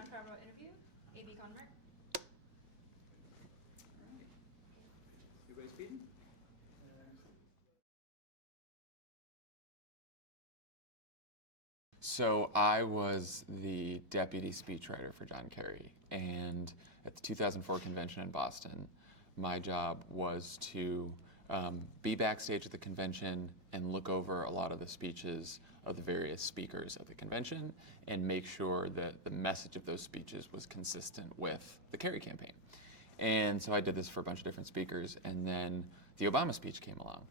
Jon Favreau interview, A.B. Convert. All right. Everybody speeding? So I was the deputy speechwriter for John Kerry, and at the 2004 convention in Boston, my job was to be backstage at the convention and look over a lot of the speeches of the various speakers at the convention and make sure that the message of those speeches was consistent with the Kerry campaign. And so I did this for a bunch of different speakers, and then the Obama speech came along.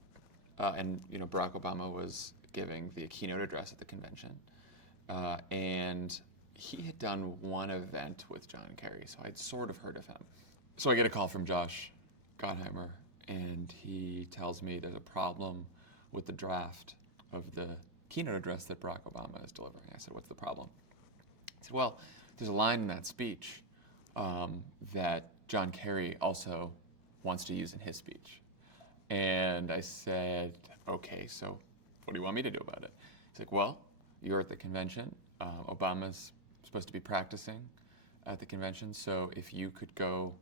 And Barack Obama was giving the keynote address at the convention. And he had done one event with John Kerry, so I'd sort of heard of him. So I get a call from Josh Gottheimer, and he tells me there's a problem with the draft of the keynote address that Barack Obama is delivering. I said, what's the problem? He said, well, there's a line in that speech that John Kerry also wants to use in his speech. And I said, okay, so what do you want me to do about it? He's like, well, you're at the convention. Obama's supposed to be practicing at the convention, so if you could go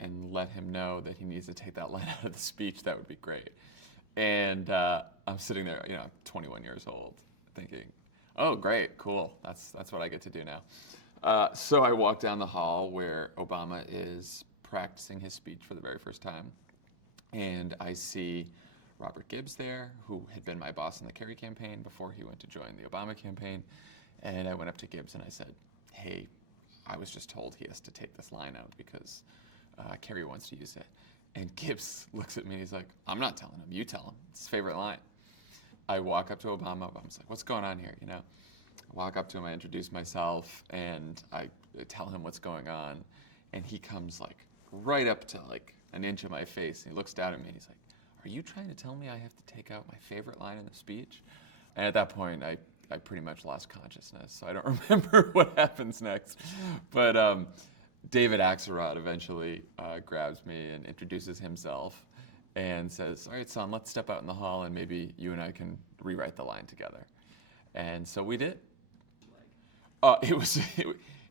and let him know that he needs to take that line out of the speech, that would be great. And I'm sitting there, I'm 21 years old, thinking, oh, great, cool, that's what I get to do now. So I walk down the hall where Obama is practicing his speech for the very first time, and I see Robert Gibbs there, who had been my boss in the Kerry campaign before he went to join the Obama campaign. And I went up to Gibbs and I said, hey, I was just told he has to take this line out because Kerry wants to use it. And Gibbs looks at me and he's like, I'm not telling him, you tell him. It's his favorite line. I walk up to Obama. Obama's like, what's going on here? I walk up to him, I introduce myself, and I tell him what's going on. And he comes right up to an inch of my face. And he looks down at me and he's like, are you trying to tell me I have to take out my favorite line in the speech? And at that point, I pretty much lost consciousness, so I don't remember what happens next. But David Axelrod eventually grabs me and introduces himself and says, all right, son, let's step out in the hall and maybe you and I can rewrite the line together. And so we did. It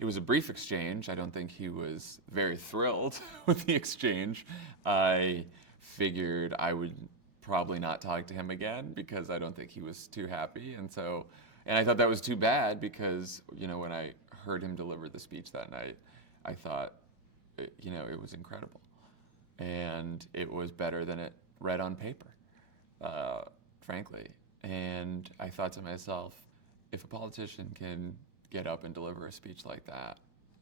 was a brief exchange. I don't think he was very thrilled with the exchange. I figured I would probably not talk to him again because I don't think he was too happy. And I thought that was too bad because, when I heard him deliver the speech that night, I thought, it was incredible. And it was better than it read on paper, frankly. And I thought to myself, if a politician can get up and deliver a speech like that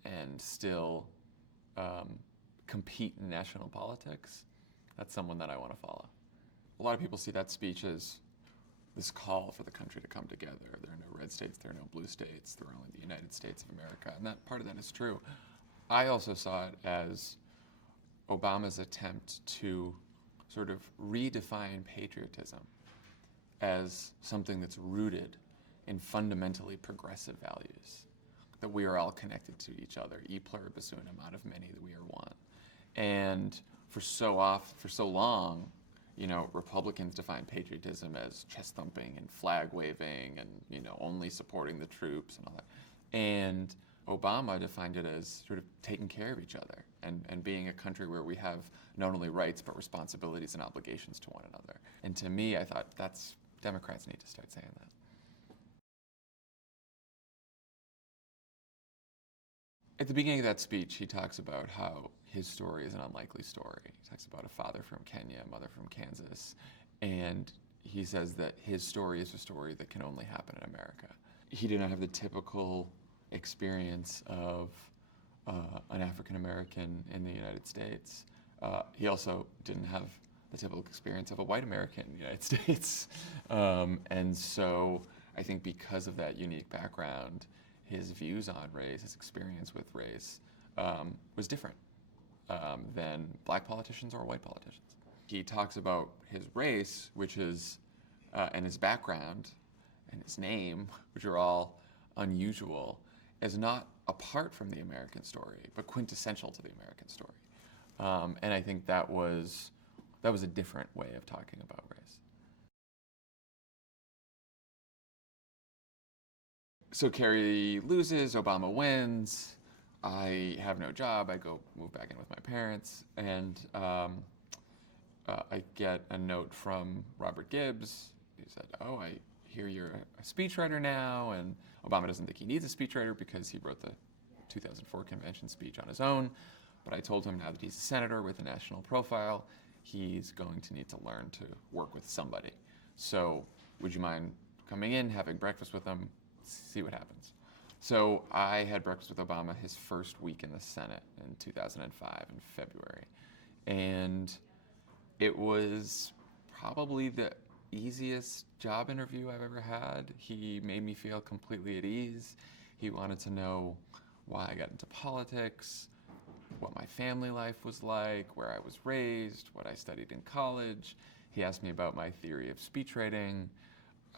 and still compete in national politics, that's someone that I want to follow. A lot of people see that speech as this call for the country to come together. There are no red states, there are no blue states, there are only the United States of America, and that part of that is true. I also saw it as Obama's attempt to sort of redefine patriotism as something that's rooted in fundamentally progressive values, that we are all connected to each other, e pluribus unum, out of many that we are one. And for so long, Republicans define patriotism as chest thumping and flag waving and, only supporting the troops and all that. And Obama defined it as sort of taking care of each other and being a country where we have not only rights but responsibilities and obligations to one another. And to me, I thought Democrats need to start saying that. At the beginning of that speech, he talks about how his story is an unlikely story. He talks about a father from Kenya, a mother from Kansas, and he says that his story is a story that can only happen in America. He did not have the typical experience of an African American in the United States. He also didn't have the typical experience of a white American in the United States. And so I think because of that unique background, his views on race, his experience with race, was different than black politicians or white politicians. He talks about his race, which is, and his background, and his name, which are all unusual, as not apart from the American story, but quintessential to the American story. And I think that was a different way of talking about race. So Kerry loses, Obama wins. I have no job. I go move back in with my parents, and I get a note from Robert Gibbs. He said, "Oh, I hear you're a speechwriter now," and Obama doesn't think he needs a speechwriter because he wrote the 2004 convention speech on his own. But I told him now that he's a senator with a national profile, he's going to need to learn to work with somebody. So would you mind coming in, having breakfast with him, see what happens? So I had breakfast with Obama his first week in the Senate in 2005 in February. And it was probably the easiest job interview I've ever had. He made me feel completely at ease. He wanted to know why I got into politics, what my family life was like, where I was raised, what I studied in college. He asked me about my theory of speechwriting.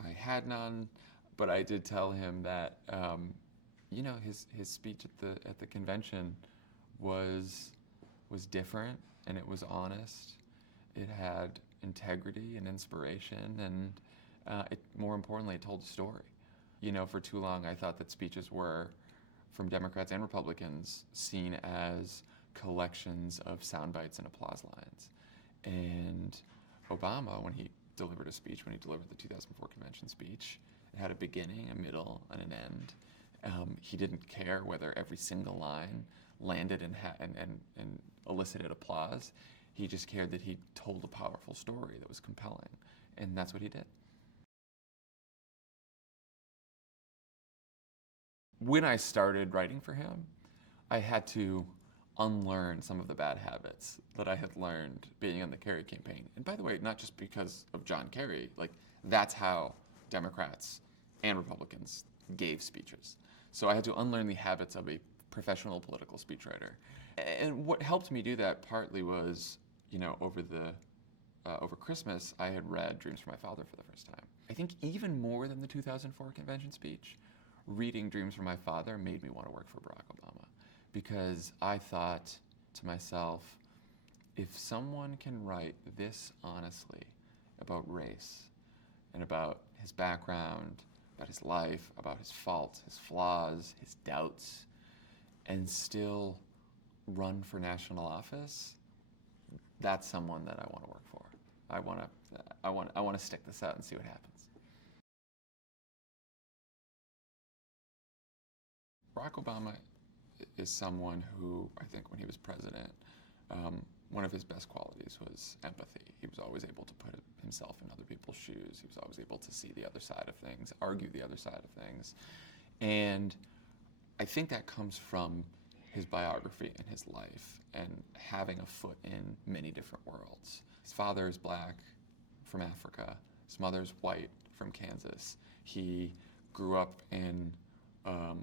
I had none, but I did tell him that his speech at the convention was different, and it was honest. It had integrity and inspiration, and more importantly, it told a story. For too long, I thought that speeches were, from Democrats and Republicans, seen as collections of sound bites and applause lines. And Obama, when he delivered a speech, when he delivered the 2004 convention speech, it had a beginning, a middle, and an end. He didn't care whether every single line landed and elicited applause. He just cared that he told a powerful story that was compelling, and that's what he did. When I started writing for him, I had to unlearn some of the bad habits that I had learned being on the Kerry campaign. And by the way, not just because of John Kerry, that's how Democrats and Republicans gave speeches. So I had to unlearn the habits of a professional political speechwriter. And what helped me do that partly was, over Christmas, I had read Dreams from My Father for the first time. I think even more than the 2004 convention speech, reading Dreams from My Father made me want to work for Barack Obama, because I thought to myself, if someone can write this honestly about race and about his background, about his life, about his faults, his flaws, his doubts, and still run for national office, that's someone that I want to work for. I want to stick this out and see what happens. Barack Obama is someone who, I think when he was president, one of his best qualities was empathy. He was always able to put himself in other people's shoes. He was always able to see the other side of things, argue the other side of things. And I think that comes from his biography and his life and having a foot in many different worlds. His father is black from Africa. His mother is white from Kansas. He grew up in a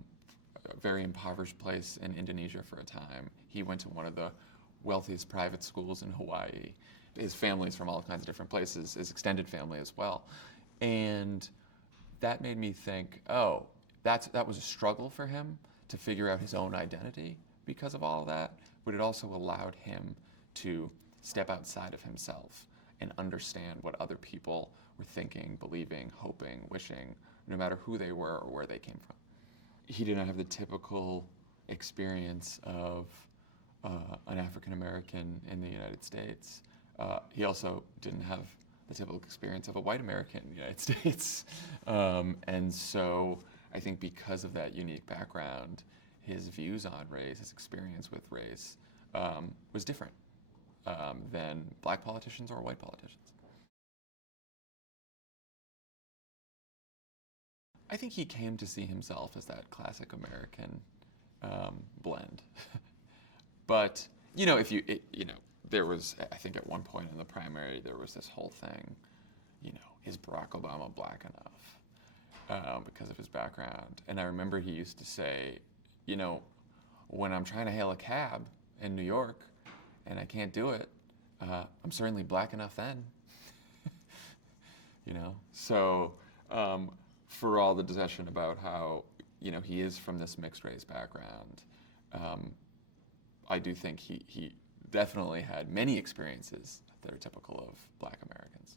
very impoverished place in Indonesia for a time. He went to one of the wealthiest private schools in Hawaii. His family's from all kinds of different places, his extended family as well. And that made me think, that was a struggle for him to figure out his own identity because of all of that, but it also allowed him to step outside of himself and understand what other people were thinking, believing, hoping, wishing, no matter who they were or where they came from. He did not have the typical experience of an African American in the United States. He also didn't have the typical experience of a white American in the United States. And so I think because of that unique background, his views on race, his experience with race, was different than black politicians or white politicians. I think he came to see himself as that classic American blend. But, there was, I think at one point in the primary, there was this whole thing, is Barack Obama black enough because of his background? And I remember he used to say, when I'm trying to hail a cab in New York and I can't do it, I'm certainly black enough then. So for all the discussion about how, he is from this mixed race background, I do think he definitely had many experiences that are typical of black Americans.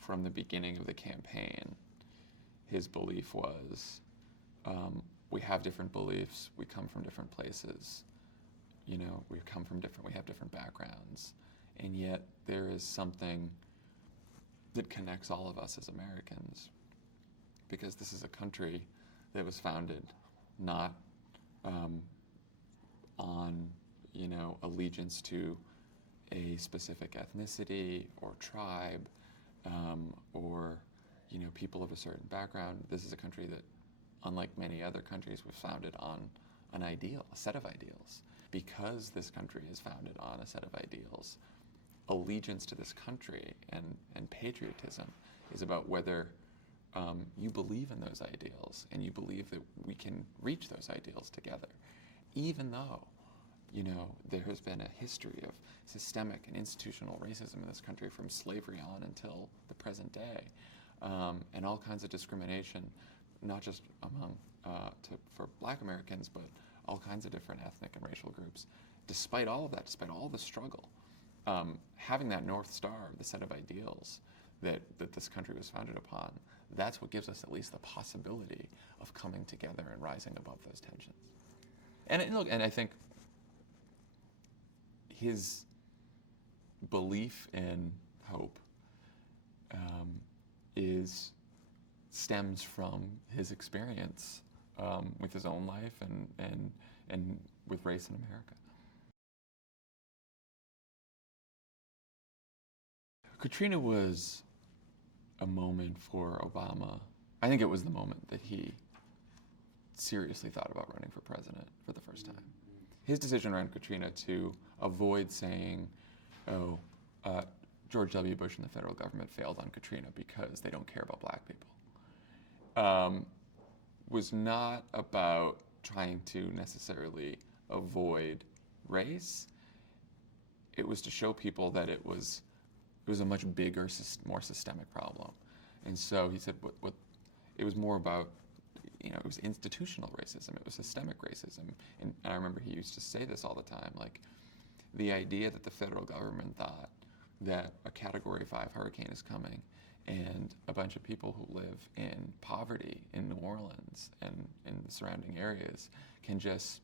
From the beginning of the campaign, his belief was we have different beliefs, we come from different places, we have different backgrounds, and yet there is something that connects all of us as Americans, because this is a country that was founded not on, allegiance to a specific ethnicity or tribe, or, people of a certain background. This is a country that, unlike many other countries, was founded on an ideal, a set of ideals. Because this country is founded on a set of ideals, allegiance to this country and patriotism is about whether you believe in those ideals and you believe that we can reach those ideals together, even though there has been a history of systemic and institutional racism in this country from slavery on until the present day, and all kinds of discrimination, not just for Black Americans, but all kinds of different ethnic and racial groups. Despite all of that, despite all the struggle, having that North Star, the set of ideals that this country was founded upon, that's what gives us at least the possibility of coming together and rising above those tensions. And I think his belief in hope stems from his experience with his own life and with race in America. Katrina was a moment for Obama. I think it was the moment that he seriously thought about running for president for the first time. His decision around Katrina to avoid saying, George W. Bush and the federal government failed on Katrina because they don't care about Black people, was not about trying to necessarily avoid race. It was to show people that it was a much bigger, more systemic problem. And so he said what it was more about, it was institutional racism, it was systemic racism. And I remember he used to say this all the time, like the idea that the federal government thought that a Category 5 hurricane is coming and a bunch of people who live in poverty in New Orleans and in the surrounding areas can just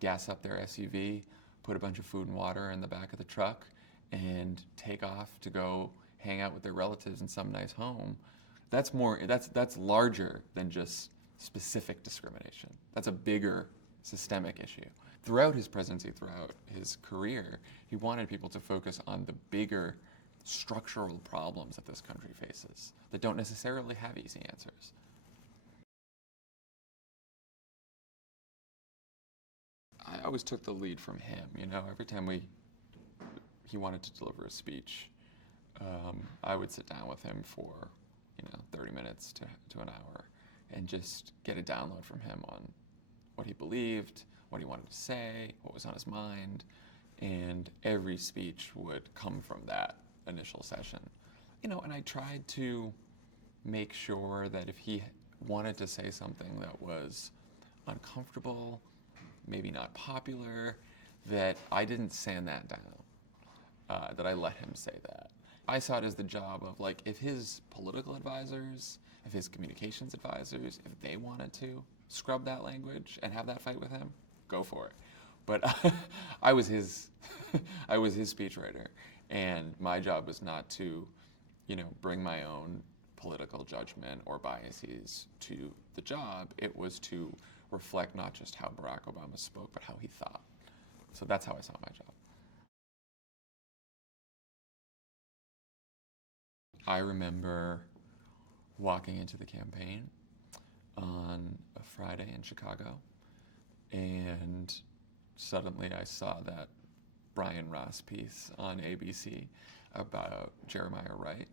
gas up their SUV, put a bunch of food and water in the back of the truck, and take off to go hang out with their relatives in some nice home. That's larger than just specific discrimination. That's a bigger systemic issue. Throughout his presidency, throughout his career, he wanted people to focus on the bigger structural problems that this country faces that don't necessarily have easy answers. I always took the lead from him. Every time he wanted to deliver a speech, I would sit down with him for 30 minutes to an hour and just get a download from him on what he believed, what he wanted to say, what was on his mind, and every speech would come from that initial session. And I tried to make sure that if he wanted to say something that was uncomfortable, maybe not popular, that I didn't sand that down, that I let him say that. I saw it as the job of, if his political advisors, if his communications advisors, if they wanted to scrub that language and have that fight with him, go for it. But I was his speechwriter, and my job was not to, bring my own political judgment or biases to the job. It was to reflect not just how Barack Obama spoke, but how he thought. So that's how I saw my job. I remember walking into the campaign on a Friday in Chicago, and suddenly I saw that Brian Ross piece on ABC about Jeremiah Wright,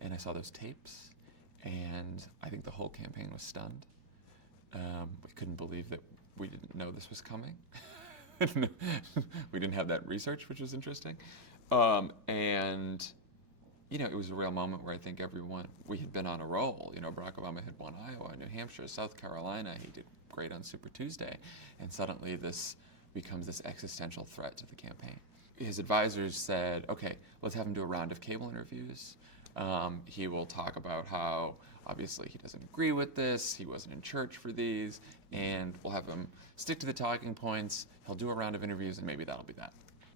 and I saw those tapes, and I think the whole campaign was stunned. We couldn't believe that we didn't know this was coming. We didn't have that research, which was interesting. And it was a real moment where I think we had been on a roll. Barack Obama had won Iowa, New Hampshire, South Carolina. He did great on Super Tuesday. And suddenly this becomes this existential threat to the campaign. His advisors said, okay, let's have him do a round of cable interviews. He will talk about how obviously he doesn't agree with this, he wasn't in church for these, and we'll have him stick to the talking points. He'll do a round of interviews, and maybe that'll be that.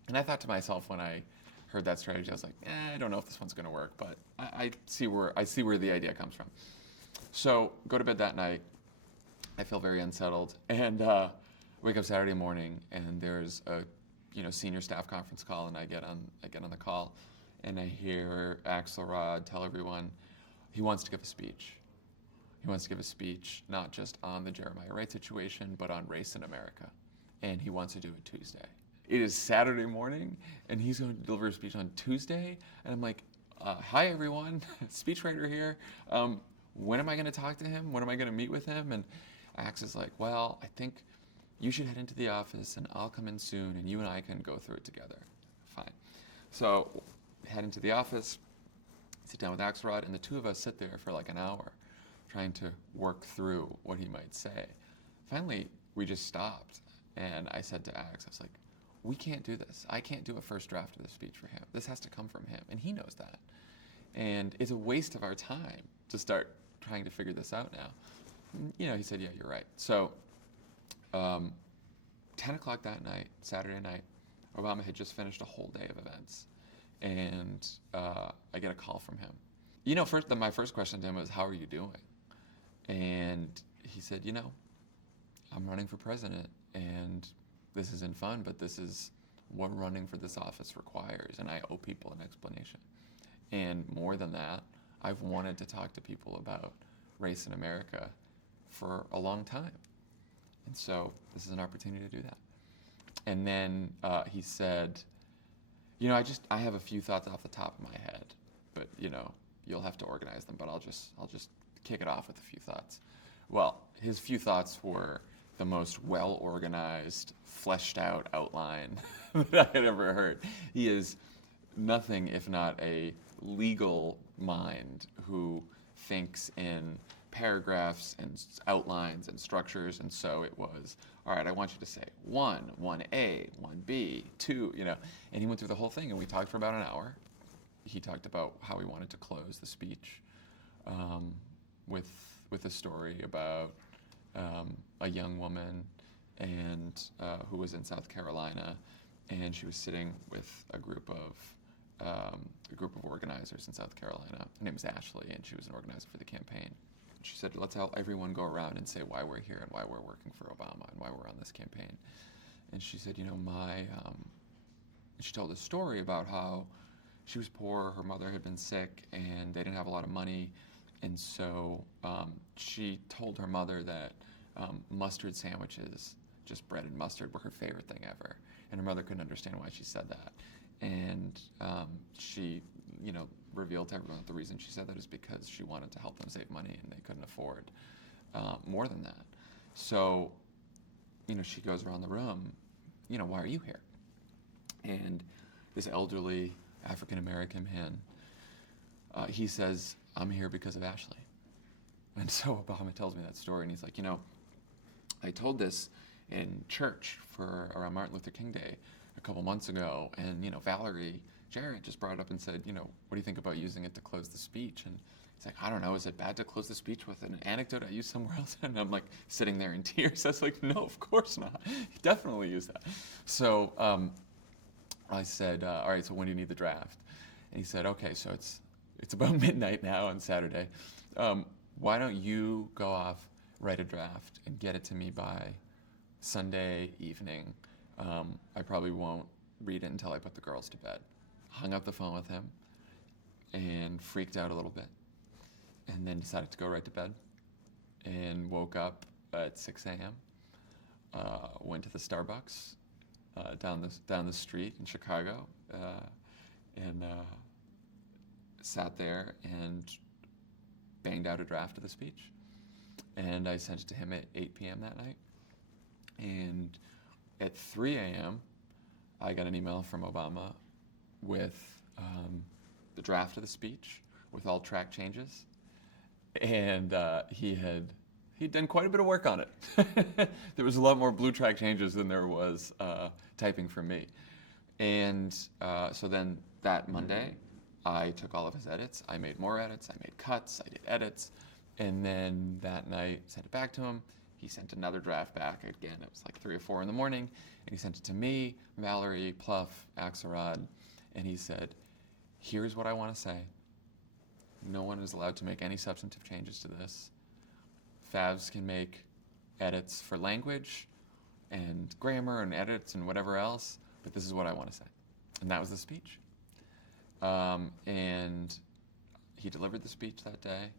And I thought to myself when I heard that strategy, I was like, I don't know if this one's going to work, but I see where the idea comes from. So go to bed that night. I feel very unsettled, and wake up Saturday morning, and there's a senior staff conference call, and I get on the call, and I hear Axelrod tell everyone he wants to give a speech. He wants to give a speech not just on the Jeremiah Wright situation, but on race in America, and he wants to do it Tuesday. It is Saturday morning, and he's going to deliver a speech on Tuesday, and I'm like, hi everyone, speechwriter here. When am I going to talk to him? When am I going to meet with him? And Axe is like, well, I think you should head into the office, and I'll come in soon, and you and I can go through it together. Fine. So head into the office, sit down with Axelrod, and the two of us sit there for like an hour trying to work through what he might say. Finally, we just stopped, and I said to Axe, I was like, we can't do this. I can't do a first draft of the speech for him. This has to come from him, and he knows that. And it's a waste of our time to start trying to figure this out now. He said, yeah, you're right. So 10 o'clock that night, Saturday night, Obama had just finished a whole day of events, and I get a call from him. My first question to him was, how are you doing? And he said, I'm running for president, and this isn't fun, but this is what running for this office requires, and I owe people an explanation. And more than that, I've wanted to talk to people about race in America for a long time. And so this is an opportunity to do that. And then he said, I have a few thoughts off the top of my head, but you'll have to organize them, but I'll just kick it off with a few thoughts. Well, his few thoughts were the most well-organized, fleshed-out outline that I had ever heard. He is nothing if not a legal mind who thinks in paragraphs and outlines and structures, and so it was, all right, I want you to say 1A, 1B, 2, and he went through the whole thing, and we talked for about an hour. He talked about how he wanted to close the speech with a story about a young woman and who was in South Carolina, and she was sitting with a group of organizers in South Carolina. Her name was Ashley, and she was an organizer for the campaign. She said, let's have everyone go around and say why we're here and why we're working for Obama and why we're on this campaign. And she said, she told a story about how she was poor, her mother had been sick, and they didn't have a lot of money. And so she told her mother that mustard sandwiches, just bread and mustard, were her favorite thing ever. And her mother couldn't understand why she said that. And she, revealed to everyone that the reason she said that is because she wanted to help them save money, and they couldn't afford more than that. So, she goes around the room, why are you here? And this elderly African-American man, he says, I'm here because of Ashley. And so Obama tells me that story, and he's like, I told this in church for around Martin Luther King Day a couple months ago, and Valerie Jarrett just brought it up and said, what do you think about using it to close the speech? And he's like, I don't know, is it bad to close the speech with an anecdote I used somewhere else? And I'm like sitting there in tears. I was like, no, of course not. Definitely use that. So I said, all right, so when do you need the draft? And he said, okay, so it's about midnight now on Saturday. Why don't you go off, write a draft, and get it to me by Sunday evening? I probably won't read it until I put the girls to bed. Hung up the phone with him and freaked out a little bit, and then decided to go right to bed, and woke up at 6 a.m., went to the Starbucks down the street in Chicago, and sat there and banged out a draft of the speech. And I sent it to him at 8 p.m. that night. And at 3 a.m., I got an email from Obama with the draft of the speech with all track changes. And he'd done quite a bit of work on it. There was a lot more blue track changes than there was typing from me. And so then that Monday, I took all of his edits. I made more edits. I made cuts. I did edits. And then that night, sent it back to him. He sent another draft back. Again, it was like 3 or 4 in the morning. And he sent it to me, Valerie, Pluff, Axelrod. And he said, here's what I want to say. No one is allowed to make any substantive changes to this. Favs can make edits for language and grammar and edits and whatever else, but this is what I want to say. And that was the speech. And he delivered the speech that day,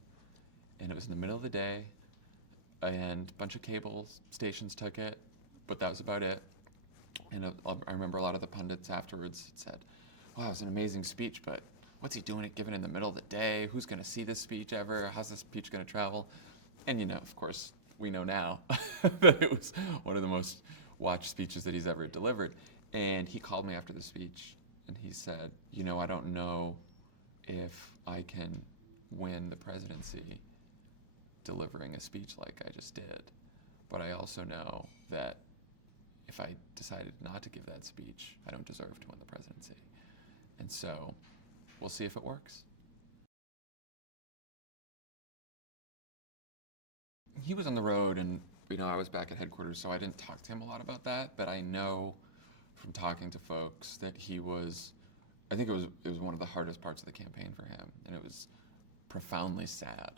and it was in the middle of the day, and a bunch of cable stations took it, but that was about it. And I remember a lot of the pundits afterwards said, wow, it was an amazing speech, but what's he doing it given in the middle of the day? Who's going to see this speech ever? How's this speech going to travel? And, of course, we know now that it was one of the most watched speeches that he's ever delivered. And he called me after the speech, and he said, I don't know if I can win the presidency delivering a speech like I just did, but I also know that if I decided not to give that speech, I don't deserve to win the presidency. And so we'll see if it works. He was on the road, and I was back at headquarters, so I didn't talk to him a lot about that, but I know from talking to folks that I think it was one of the hardest parts of the campaign for him, and it was profoundly sad,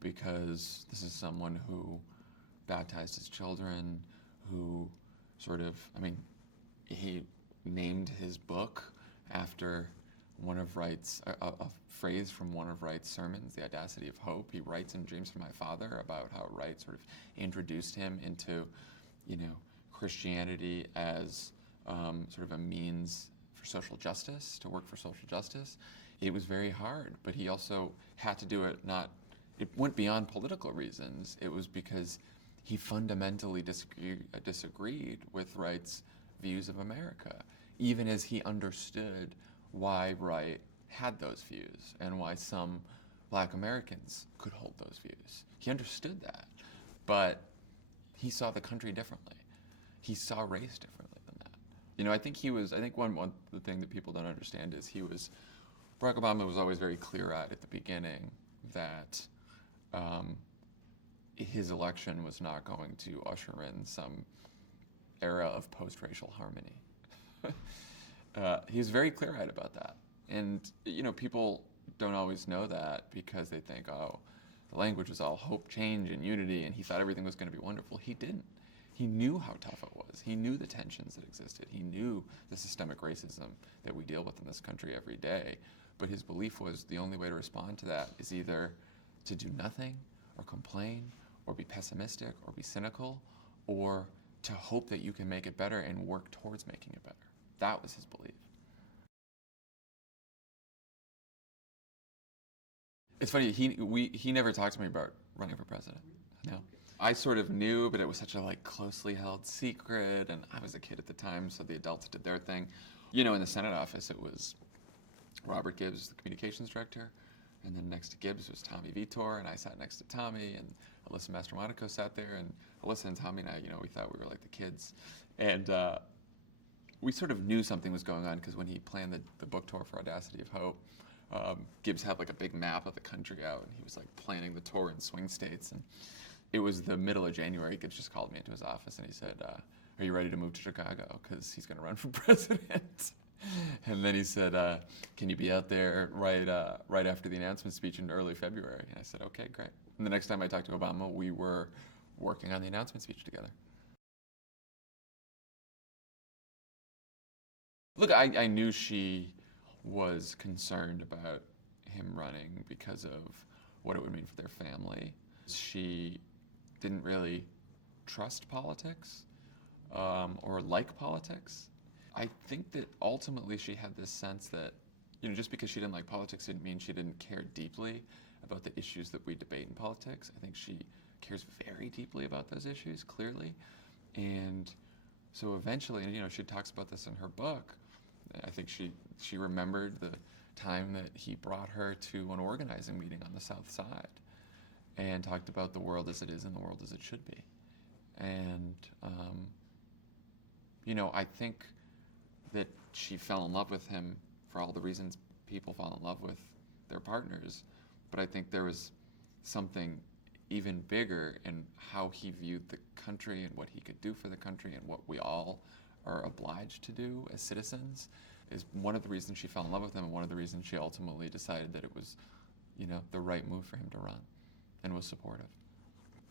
because this is someone who baptized his children, who he named his book after one of Wright's, a phrase from one of Wright's sermons, The Audacity of Hope. He writes in Dreams from My Father about how Wright sort of introduced him into, Christianity as sort of a means for social justice, to work for social justice. It was very hard, but he also had to do it it went beyond political reasons. It was because he fundamentally disagreed with Wright's views of America, even as he understood why Wright had those views and why some Black Americans could hold those views. He understood that, but he saw the country differently. He saw race differently than that. I think one the thing that people don't understand is Barack Obama was always very clear-eyed at the beginning that his election was not going to usher in some era of post-racial harmony. He was very clear-eyed about that. And, people don't always know that because they think, oh, the language was all hope, change, and unity, and he thought everything was going to be wonderful. He didn't. He knew how tough it was. He knew the tensions that existed. He knew the systemic racism that we deal with in this country every day. But his belief was the only way to respond to that is either to do nothing or complain or be pessimistic or be cynical or to hope that you can make it better and work towards making it better. That was his belief. It's funny, he never talked to me about running for president. No. I sort of knew, but it was such a closely held secret, and I was a kid at the time, so the adults did their thing. In the Senate office, it was Robert Gibbs, the communications director, and then next to Gibbs was Tommy Vitor, and I sat next to Tommy, and Alyssa Mastromonaco sat there, and Alyssa and Tommy and I, we thought we were like the kids. And we sort of knew something was going on because when he planned the book tour for Audacity of Hope, Gibbs had a big map of the country out, and he was planning the tour in swing states. And it was the middle of January. Gibbs just called me into his office, and he said, are you ready to move to Chicago? Because he's going to run for president. And then he said, can you be out there right after the announcement speech in early February? And I said, okay, great. And the next time I talked to Obama, we were working on the announcement speech together. Look, I knew she was concerned about him running because of what it would mean for their family. She didn't really trust politics or like politics. I think that ultimately she had this sense that, just because she didn't like politics didn't mean she didn't care deeply about the issues that we debate in politics. I think she cares very deeply about those issues, clearly. And so eventually, she talks about this in her book, I think she remembered the time that he brought her to an organizing meeting on the South Side and talked about the world as it is and the world as it should be. And, I think that she fell in love with him for all the reasons people fall in love with their partners, but I think there was something even bigger in how he viewed the country and what he could do for the country and what we all are obliged to do as citizens is one of the reasons she fell in love with him and one of the reasons she ultimately decided that it was, the right move for him to run and was supportive.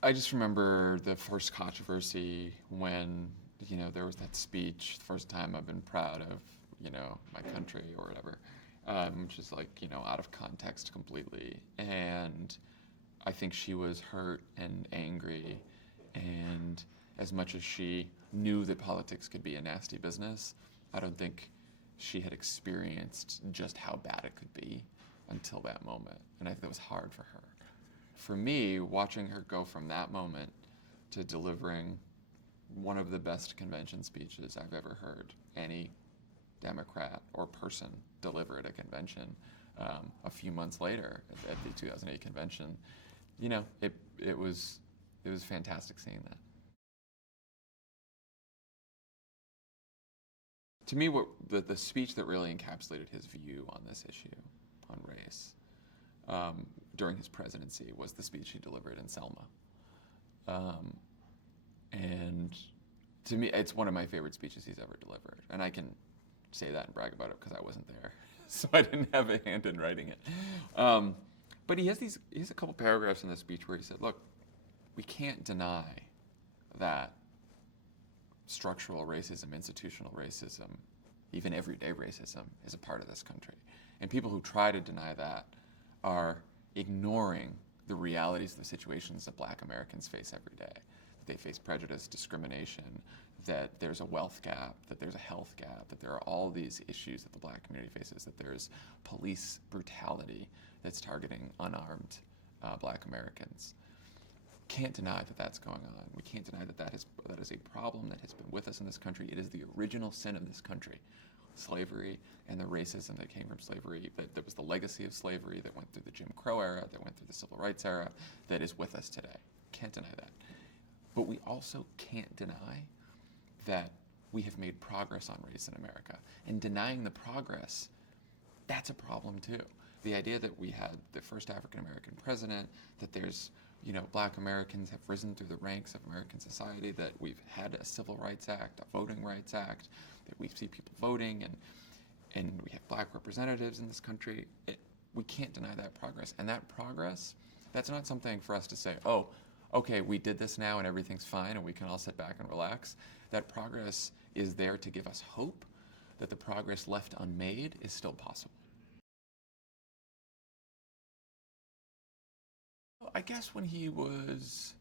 I just remember the first controversy when, there was that speech, the first time I've been proud of, my country or whatever, which is out of context completely. And I think she was hurt and angry, and as much as she knew that politics could be a nasty business, I don't think she had experienced just how bad it could be until that moment, and I think that was hard for her. For me, watching her go from that moment to delivering one of the best convention speeches I've ever heard any Democrat or person deliver at a convention a few months later at the 2008 convention, it was fantastic seeing that. To me, the speech that really encapsulated his view on this issue, on race, during his presidency was the speech he delivered in Selma. And to me, it's one of my favorite speeches he's ever delivered. And I can say that and brag about it because I wasn't there. So I didn't have a hand in writing it. But he has a couple paragraphs in the speech where he said, look, we can't deny that structural racism, institutional racism, even everyday racism is a part of this country. And people who try to deny that are ignoring the realities of the situations that Black Americans face every day. They face prejudice, discrimination, that there's a wealth gap, that there's a health gap, that there are all these issues that the Black community faces, that there's police brutality that's targeting unarmed Black Americans. Can't deny that that's going on. We can't deny that is a problem that has been with us in this country. It is the original sin of this country, slavery and the racism that came from slavery. That was the legacy of slavery that went through the Jim Crow era, that went through the Civil Rights era, that is with us today. Can't deny that. But we also can't deny that we have made progress on race in America. And denying the progress, that's a problem too. The idea that we had the first African American president, that there's Black Americans have risen through the ranks of American society, that we've had a Civil Rights Act, a Voting Rights Act, that we see people voting, and we have Black representatives in this country. We can't deny that progress. And that progress, that's not something for us to say, oh, okay, we did this now and everything's fine and we can all sit back and relax. That progress is there to give us hope that the progress left unmade is still possible. I guess when he was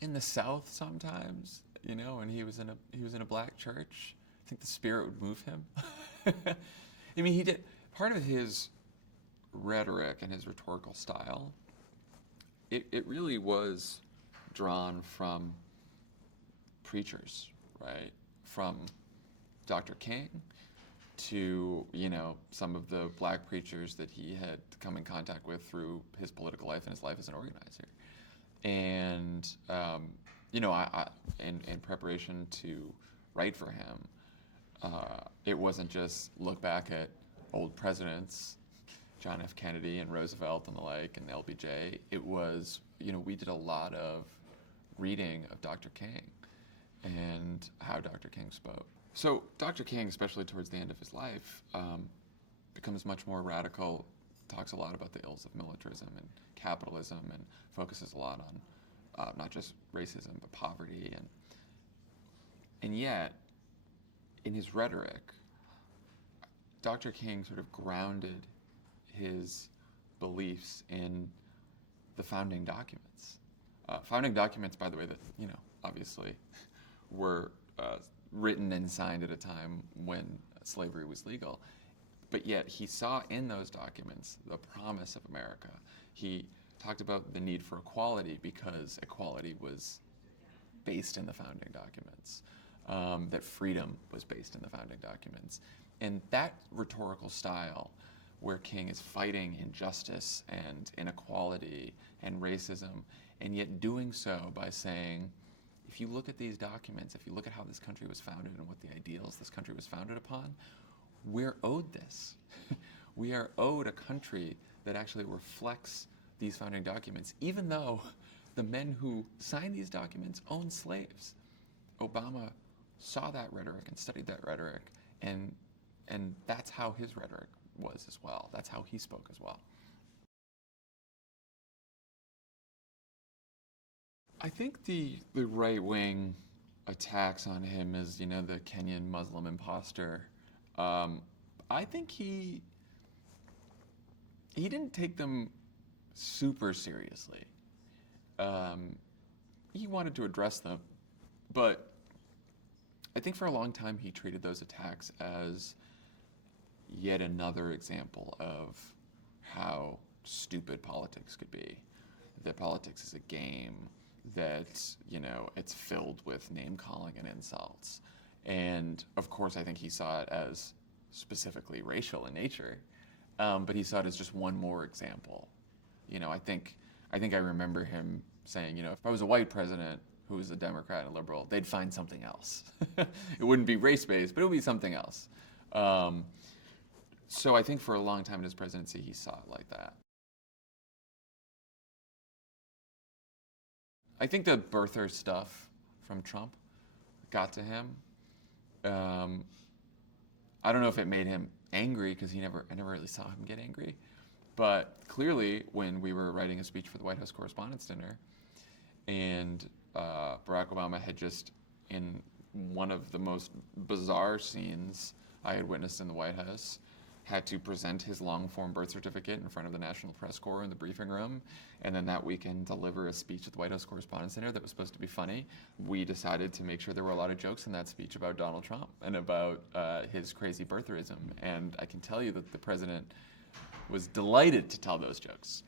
in the South sometimes, and he was in a Black church, I think the Spirit would move him. I mean, he did part of his rhetoric and his rhetorical style. It really was drawn from preachers, right? From Dr. King to, some of the Black preachers that he had come in contact with through his political life and his life as an organizer. And, in preparation to write for him, it wasn't just look back at old presidents, John F. Kennedy and Roosevelt and the like, and LBJ. It was, we did a lot of reading of Dr. King and how Dr. King spoke. So Dr. King, especially towards the end of his life, becomes much more radical, talks a lot about the ills of militarism and capitalism, and focuses a lot on not just racism, but poverty. And yet, in his rhetoric, Dr. King sort of grounded his beliefs in the founding documents. Founding documents, by the way, that, obviously were written and signed at a time when slavery was legal. But yet he saw in those documents the promise of America. He talked about the need for equality because equality was based in the founding documents, that freedom was based in the founding documents. And that rhetorical style, where King is fighting injustice and inequality and racism, and yet doing so by saying, if you look at these documents, if you look at how this country was founded and what the ideals this country was founded upon, we're owed this. We are owed a country that actually reflects these founding documents, even though the men who signed these documents owned slaves. Obama saw that rhetoric and studied that rhetoric, and that's how his rhetoric was as well. That's how he spoke as well. I think the right-wing attacks on him as, the Kenyan Muslim imposter, I think he didn't take them super seriously. He wanted to address them, but I think for a long time he treated those attacks as yet another example of how stupid politics could be. That politics is a game, that, it's filled with name-calling and insults. And, of course, I think he saw it as specifically racial in nature, but he saw it as just one more example. I think I remember him saying, if I was a white president who was a Democrat and a liberal, they'd find something else. It wouldn't be race-based, but it would be something else. So I think for a long time in his presidency, he saw it like that. I think the birther stuff from Trump got to him. I don't know if it made him angry, because I never really saw him get angry. But clearly, when we were writing a speech for the White House Correspondents' Dinner, and Barack Obama had just, in one of the most bizarre scenes I had witnessed in the White House, had to present his long-form birth certificate in front of the National Press Corps in the briefing room, and then that weekend deliver a speech at the White House Correspondents' Dinner that was supposed to be funny. We decided to make sure there were a lot of jokes in that speech about Donald Trump and about his crazy birtherism, and I can tell you that the president was delighted to tell those jokes.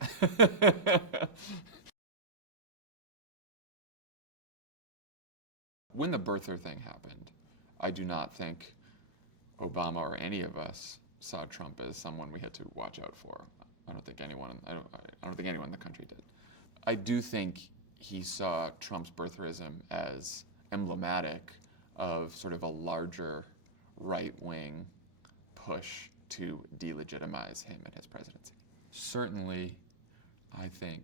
When the birther thing happened, I do not think Obama or any of us saw Trump as someone we had to watch out for. I don't think anyone in the country did. I do think he saw Trump's birtherism as emblematic of sort of a larger right-wing push to delegitimize him and his presidency. Certainly, I think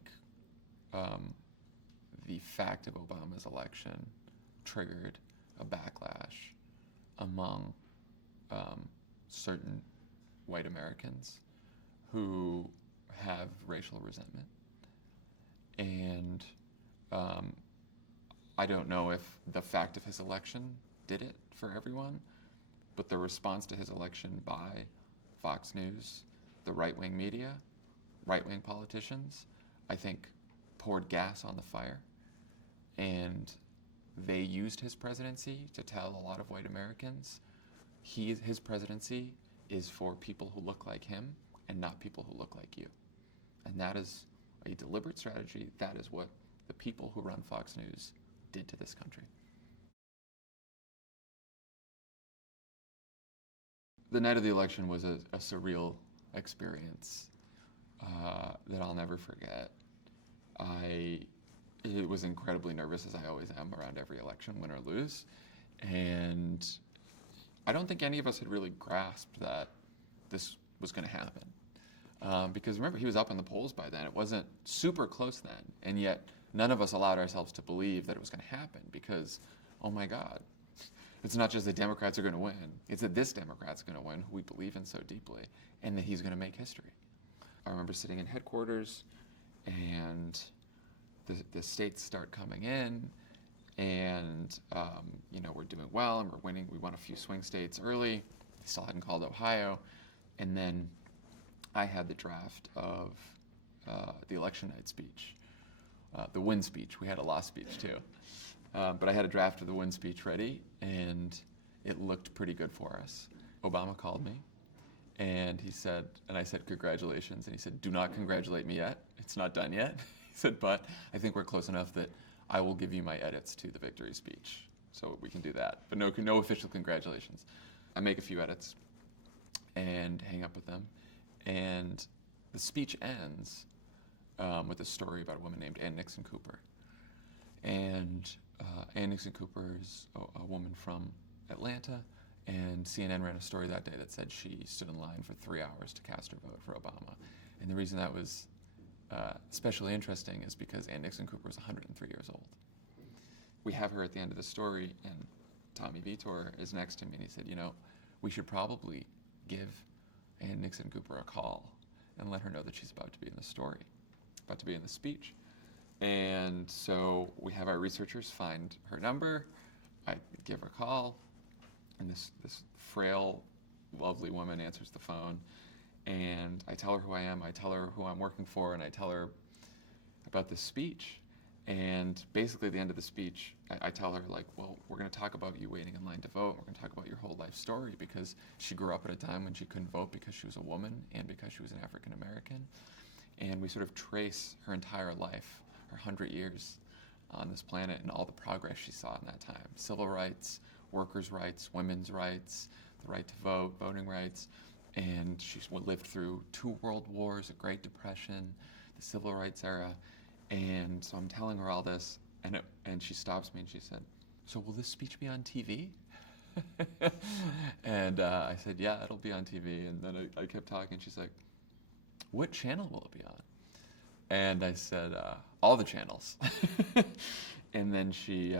the fact of Obama's election triggered a backlash among certain white Americans who have racial resentment. And I don't know if the fact of his election did it for everyone, but the response to his election by Fox News, the right-wing media, right-wing politicians, I think poured gas on the fire. And they used his presidency to tell a lot of white Americans his presidency is for people who look like him and not people who look like you. And that is a deliberate strategy. That is what the people who run Fox News did to this country. The night of the election was a surreal experience that I'll never forget. I was incredibly nervous, as I always am around every election, win or lose. And I don't think any of us had really grasped that this was going to happen. Because remember, he was up in the polls by then. It wasn't super close then. And yet, none of us allowed ourselves to believe that it was going to happen because, oh my God, it's not just that Democrats are going to win. It's that this Democrat's going to win, who we believe in so deeply, and that he's going to make history. I remember sitting in headquarters, and the states start coming in, and we're doing well, and we're winning. We won a few swing states early. Still hadn't called Ohio. And then I had the draft of the election night speech, the win speech. We had a loss speech, too. But I had a draft of the win speech ready, and it looked pretty good for us. Obama called me, and I said, congratulations. And he said, do not congratulate me yet. It's not done yet. He said, but I think we're close enough that I will give you my edits to the victory speech. So we can do that. But no official congratulations. I make a few edits and hang up with them. And the speech ends with a story about a woman named Ann Nixon Cooper. And Ann Nixon Cooper is a woman from Atlanta, And CNN ran a story that day that said she stood in line for 3 hours to cast her vote for Obama. And the reason that was especially interesting is because Ann Nixon Cooper was 103 years old. We have her at the end of the story, and Tommy Vitor is next to me, and he said, we should probably give Ann Nixon Cooper a call and let her know that she's about to be in the story, about to be in the speech. And so we have our researchers find her number. I give her a call, and this frail, lovely woman answers the phone, and I tell her who I am, I tell her who I'm working for, and I tell her about this speech. And basically at the end of the speech, I tell her, well, we're going to talk about you waiting in line to vote. We're going to talk about your whole life story, because she grew up at a time when she couldn't vote because she was a woman and because she was an African American. And we sort of trace her entire life, her 100 years on this planet, and all the progress she saw in that time. Civil rights, workers' rights, women's rights, the right to vote, voting rights. And she lived through 2 world wars, a Great Depression, the Civil Rights era. And so I'm telling her all this, and she stops me and she said, "So will this speech be on TV?" And I said, "Yeah, it'll be on TV." And then I kept talking. She's like, "What channel will it be on?" And I said, "All the channels." And then she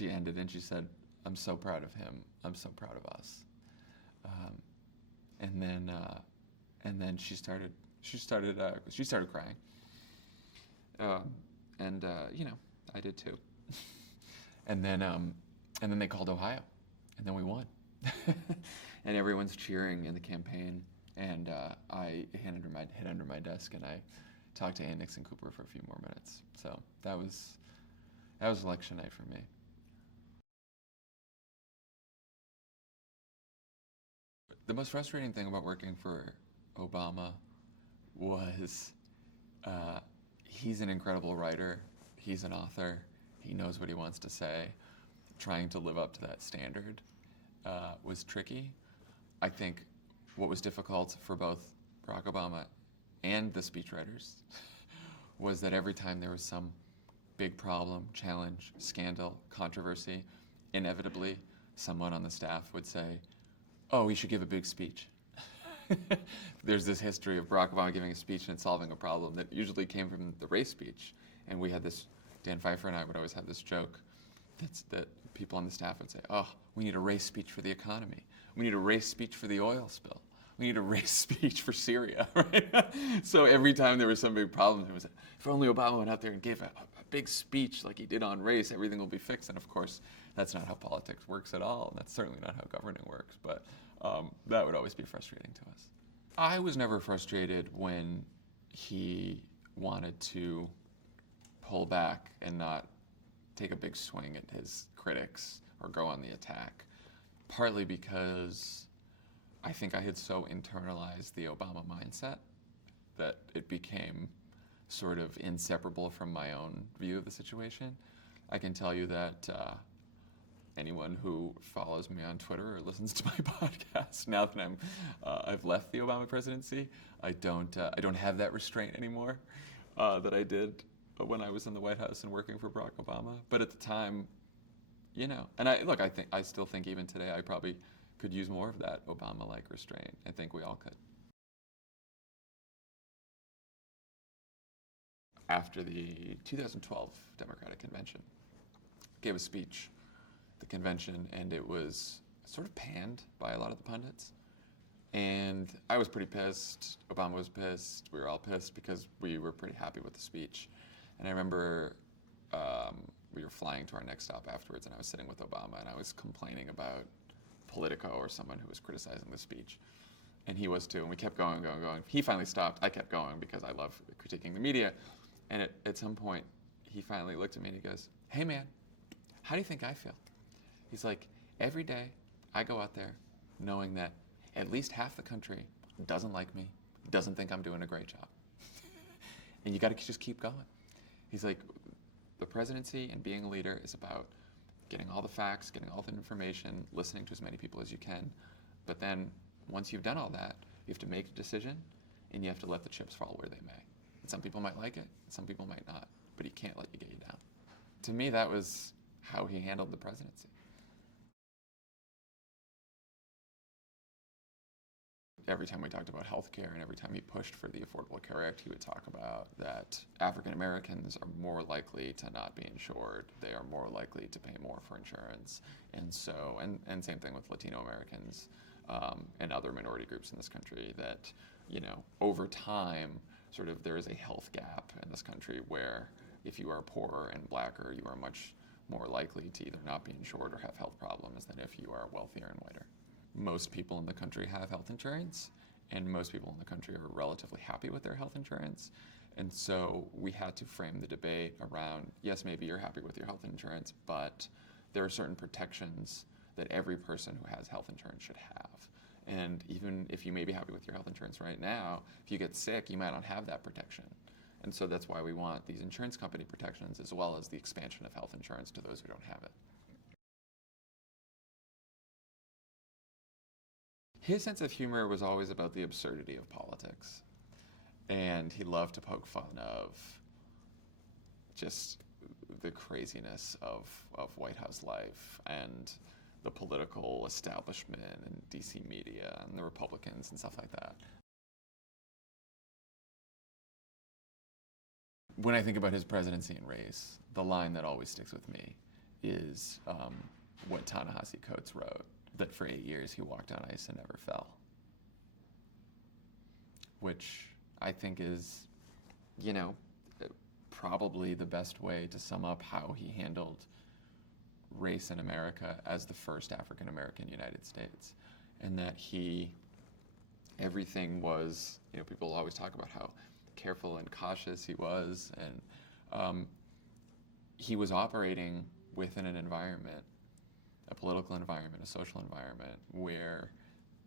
ended and she said, "I'm so proud of him. I'm so proud of us." And then she started crying. I did too. And then they called Ohio, and then we won. And everyone's cheering in the campaign, and I hid under my desk, and I talked to Ann Nixon Cooper for a few more minutes. So that was election night for me. The most frustrating thing about working for Obama was he's an incredible writer. He's an author. He knows what he wants to say. Trying to live up to that standard was tricky. I think what was difficult for both Barack Obama and the speechwriters was that every time there was some big problem, challenge, scandal, controversy, inevitably someone on the staff would say, "Oh, he should give a big speech." There's this history of Barack Obama giving a speech and solving a problem that usually came from the race speech. And we had this, Dan Pfeiffer and I would always have this joke that people on the staff would say, "Oh, we need a race speech for the economy. We need a race speech for the oil spill. We need a race speech for Syria." Right? So every time there was some big problem, it was, if only Obama went out there and gave a big speech like he did on race, everything will be fixed. And of course, that's not how politics works at all. And that's certainly not how governing works. But that would always be frustrating to us. I was never frustrated when he wanted to pull back and not take a big swing at his critics or go on the attack, partly because I think I had so internalized the Obama mindset that it became sort of inseparable from my own view of the situation. I can tell you that anyone who follows me on Twitter or listens to my podcast, now that I've left the Obama presidency, I don't have that restraint anymore that I did when I was in the White House and working for Barack Obama. But at the time, and I still think even today I probably could use more of that Obama-like restraint. I think we all could. After the 2012 Democratic Convention, gave a speech the convention, and it was sort of panned by a lot of the pundits. And I was pretty pissed. Obama was pissed. We were all pissed because we were pretty happy with the speech. And I remember we were flying to our next stop afterwards, and I was sitting with Obama, and I was complaining about Politico or someone who was criticizing the speech. And he was too, and we kept going. He finally stopped. I kept going because I love critiquing the media. And at some point, he finally looked at me and he goes, "Hey man, how do you think I feel?" He's like, "Every day I go out there knowing that at least half the country doesn't like me, doesn't think I'm doing a great job." And you got to just keep going. He's like, the presidency and being a leader is about getting all the facts, getting all the information, listening to as many people as you can. But then once you've done all that, you have to make a decision, and you have to let the chips fall where they may. And some people might like it, some people might not, but he can't let you get you down. To me, that was how he handled the presidency. every time we talked about healthcare and every time he pushed for the Affordable Care Act, he would talk about that African Americans are more likely to not be insured. They are more likely to pay more for insurance. And so, and same thing with Latino Americans and other minority groups in this country, that, you know, over time, sort of there is a health gap in this country where if you are poorer and blacker, you are much more likely to either not be insured or have health problems than if you are wealthier and whiter. Most people in the country have health insurance, and most people in the country are relatively happy with their health insurance. And so we had to frame the debate around, yes, maybe you're happy with your health insurance, but there are certain protections that every person who has health insurance should have. And even if you may be happy with your health insurance right now, if you get sick, you might not have that protection. And so that's why we want these insurance company protections, as well as the expansion of health insurance to those who don't have it. His sense of humor was always about the absurdity of politics. And he loved to poke fun of just the craziness of White House life and the political establishment and DC media and the Republicans and stuff like that. When I think about his presidency and race, the line that always sticks with me is what Ta-Nehisi Coates wrote, that for 8 years he walked on ice and never fell. Which I think is, you know, probably the best way to sum up how he handled race in America as the first African American United States. And that everything was, you know, people always talk about how careful and cautious he was, and he was operating within an environment, a political environment, a social environment, where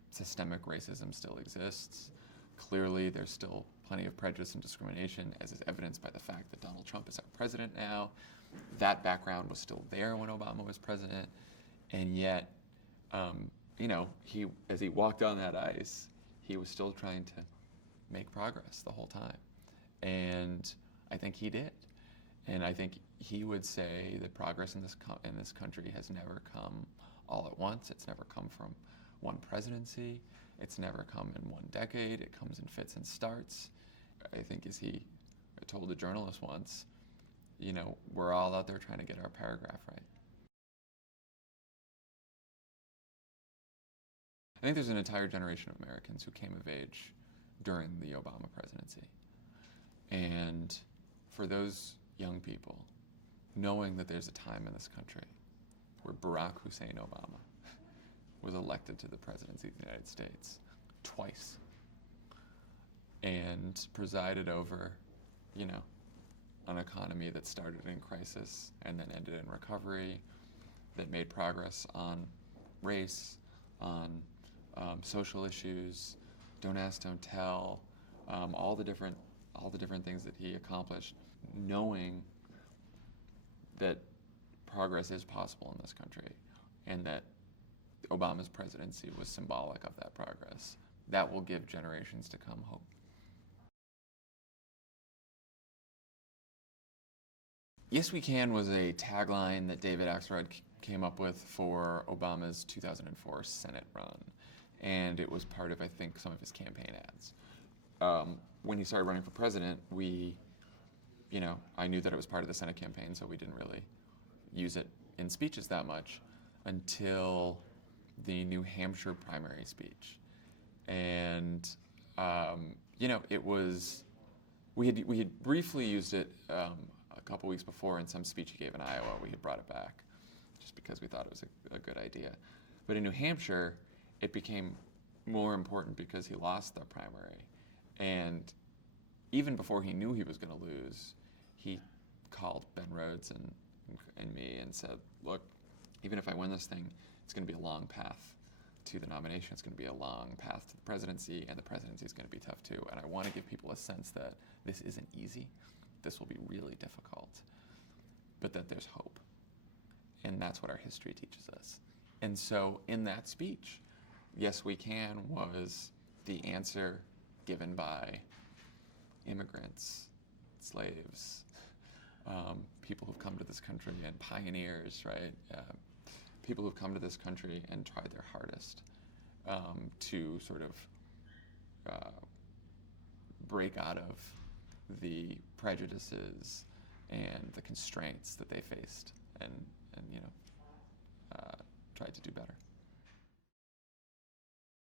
systemic racism still exists. Clearly, there's still plenty of prejudice and discrimination, as is evidenced by the fact that Donald Trump is our president now. That background was still there when Obama was president, and yet, you know, as he walked on that ice, he was still trying to make progress the whole time. And I think he did. And I think he would say that progress in this country has never come all at once. It's never come from one presidency. It's never come in one decade. It comes in fits and starts. I think, as he told a journalist once, you know, we're all out there trying to get our paragraph right. I think there's an entire generation of Americans who came of age during the Obama presidency. And for those young people, knowing that there's a time in this country where Barack Hussein Obama was elected to the presidency of the United States twice and presided over, you know, an economy that started in crisis and then ended in recovery, that made progress on race, on social issues, don't ask, don't tell, all the different things that he accomplished, knowing that progress is possible in this country, and that Obama's presidency was symbolic of that progress. That will give generations to come hope. Yes, we can was a tagline that David Axelrod came up with for Obama's 2004 Senate run, and it was part of, I think, some of his campaign ads. When he started running for president, I knew that it was part of the Senate campaign, so we didn't really use it in speeches that much until the New Hampshire primary speech. And, it was, we had briefly used it a couple weeks before in some speech he gave in Iowa. We had brought it back just because we thought it was a good idea. But in New Hampshire, it became more important because he lost the primary. And even before he knew he was going to lose, he called Ben Rhodes and me and said, look, even if I win this thing, it's going to be a long path to the nomination. It's going to be a long path to the presidency, and the presidency is going to be tough too. And I want to give people a sense that this isn't easy. This will be really difficult, but that there's hope. And that's what our history teaches us. And so in that speech, Yes, We Can was the answer given by immigrants, slaves, people who've come to this country, and pioneers, right? People who've come to this country and tried their hardest to sort of break out of the prejudices and the constraints that they faced, and tried to do better.